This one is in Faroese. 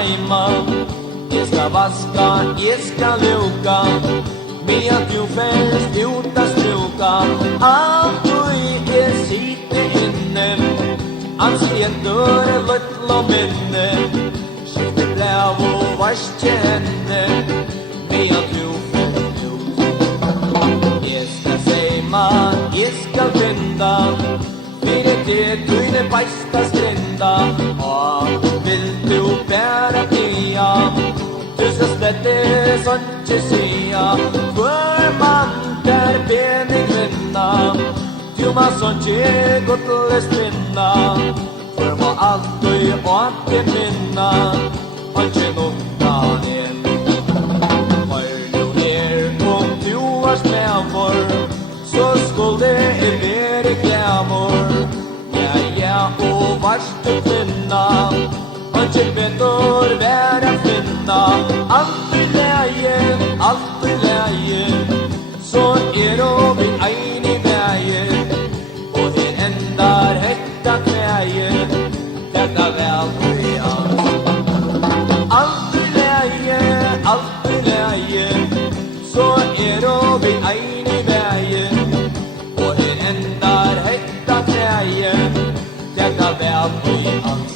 heima. Jeg skal vaska, jeg skal luka, medan du fällst utan struka. Allt du är sitter inne, ansikter luttla minne. Skifter bläv och vaske henne, medan du fällst ut. Jeg skal seima, jeg skal binda, fyrir det døgnet beista strinda. Og vil du bæra pia, du skal slette sånn ikke sia. For man der bening vinna, du må sånn ikke gå til å spinna. For må alltid åtte minna, og ikke nokta ned. For du om du var smævor, så skulle det være glæmor. Ja, og varst du finna, og ikke bedre være finna. Alt i leie, så og vi ein i veie. Og det endar hekta kveie, dette vel for i alt. Alt i leie, så og vi ein i veie. Og det endar hekta kveie, dette vel for i alt.